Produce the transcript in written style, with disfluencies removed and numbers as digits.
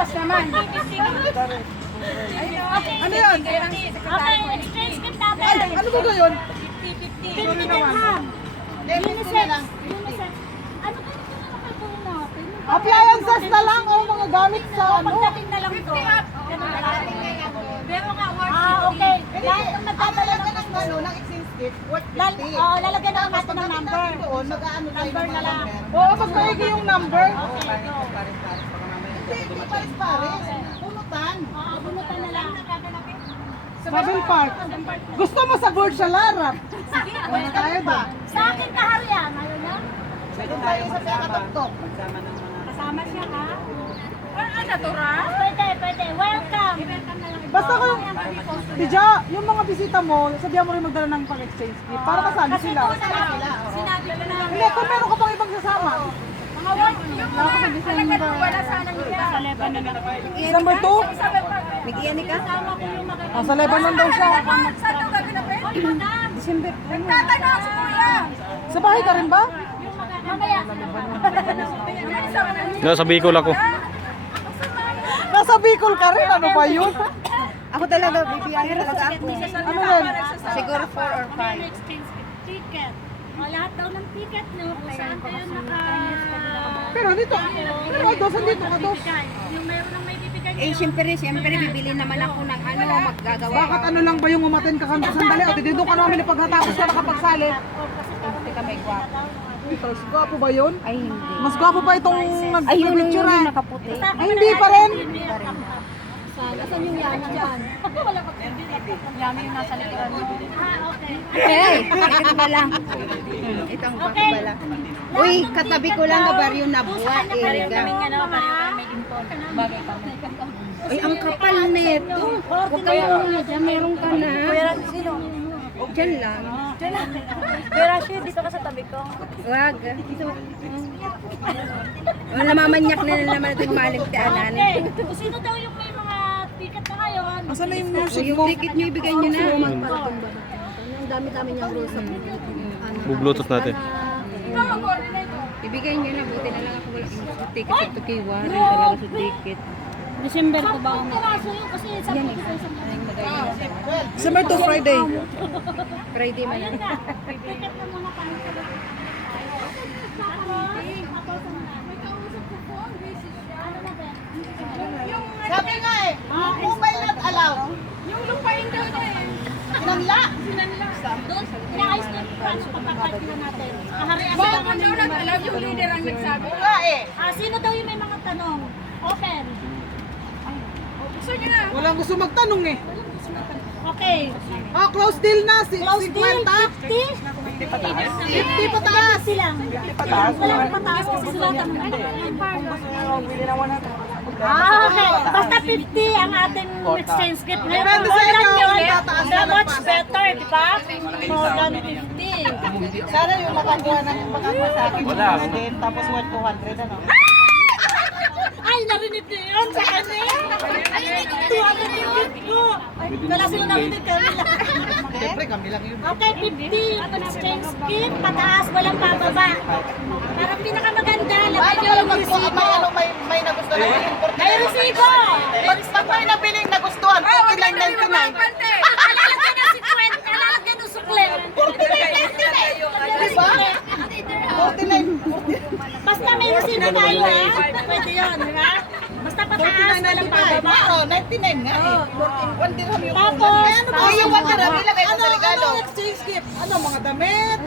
Bukas naman. Ano yun? Okay, exchange gift natin. Ay, ano ba ba yun? 50 dirham. Unisex. Unisex. Ano ka nito na nakatuon natin? Appliances na lang o mga gamit sa ano? Pagdating na lang to. Pero nga, okay. Lahat ng nagdadala ng ano, ng exchange gift, worth 50. lalagyan na natin ng number. Doon, mag-ano tayo Number ng na lang. number. Oo, mas maigi yung number. Okay, go. Hindi pares-pares. Punutan. Bunutan na lang. Travel Park. Gusto mo sa Burj Al Arab? Sige, Ano tayo ba? sa akin kaharian. Ayun na. Doon tayo sa Pinakatuktok. Kasama siya ha? Natural? Pwede, pwede. Welcome. Basta ko yung, Tidja, yung mga bisita mo, sabihan mo rin magdala ng pang-exchange gift para kasali sila. Sinabi ko na. Hindi, kung meron ka pang ibang sasama. Mga work. Wala sana niya. Sa Lebanon na. December 2? Nag-iyanig ka? Kasama ko yung mga... Sa Lebanon daw siya. Saan daw gabi na ba? December. Nagtatanong si Kuya. Sa bahay ka rin ba? Mamaya. Nasa Bicol ako. Nasa Bicol ka rin, ano ba yun? Ako talaga, bibiyahe talaga ako. Ano yan? Siguro 4 or 5. Exchange ticket. Lahat daw ng ticket nyo kung saan kayo naka... Pero dito, pero dosan dito ka dos. Yung mayroon ng may bibigay Eh, siyempre, bibili naman ako ng ano, maggagawa. Bakit ano lang ba yung umaten ka kanta sandali? O dito ka namin pagkatapos ka nakapagsali. Teka, may gwapo. Mas gwapo ba yun? Ay, hindi. Mas gwapo pa itong Ayun, nag-picture yung eh. nakaputi. Ay, hindi pa rin. Saan yung yami dyan? Wala pa. Yami yung nasa likuran mo. Okay. Hey, ito pala. Ito ang gwapo pala. Uy, katabi ko lang na baryo na buwan, Erika. Bagay pa. Uy, ang kapal nito. Huwag kayong dyan, meron ka na. Sino? Diyan lang. Pero siya, dito ka sa tabi ko. Wag. Ito. Namamanyak na naman ito yung maligtaanan. Okay. Kung sino daw yung may mga ticket na ngayon? Asan na yung music Yung mo? ticket nyo, ibigay nyo na. Ang dami-dami niyang rules sa Bu-bluetooth natin. Ibigay nyo na. Buti na lang ako wala yung ticket. Ito kay Warren talaga sa ticket. December ko ba? Kaso yun kasi sa December 2 Friday. Friday man yan. ticket na muna paano ka ba? Sabi nga eh, mobile not allowed. Yung lupain daw na eh. Sinanla. Doon, inaayos na yung paano pagkakalkin na natin. Kaharian sa mga daw nag-alam yung leader ang nagsabi. Nga eh. Sino daw yung may mga tanong? Open. Gusto niyo na. Walang gusto magtanong eh. Okay. Oh, close deal na. Close 50. deal, 50? 50 pataas. 50 lang. Walang pataas kasi sulatan mo. Okay. Basta 50 ang ating exchange gift. Depende sa inyo, Yun, tataas the na much pa. better, di ba? More than 50. Sana yung makakuha ng makakuha sa akin. Wala. Tapos 1,200 ano. Ay, narinig niyo yun sa kanya. Ay, hindi ko narinig ko. Kala sila narinig kami lang. Siyempre kami lang yun. Okay, 50 ang exchange gift, pataas, walang bababa. Parang pinakamaganda, lagay niyo yung resibo. May nagustuhan na yung May resibo! Pag may nabiling nagustuhan, 49.99. Lalagyan ng 50, lalagyan ng sukle. 49.99. Diba? 49. Basta may resibo tayo ha. Pwede yun, di ba? Basta pataas, walang bababa. Oo, 99 nga eh. 1 dirham yung Tapos, Ay, yung 1 dirham, ilagay ko sa regalo. Ano exchange gift? Ano, mga damit?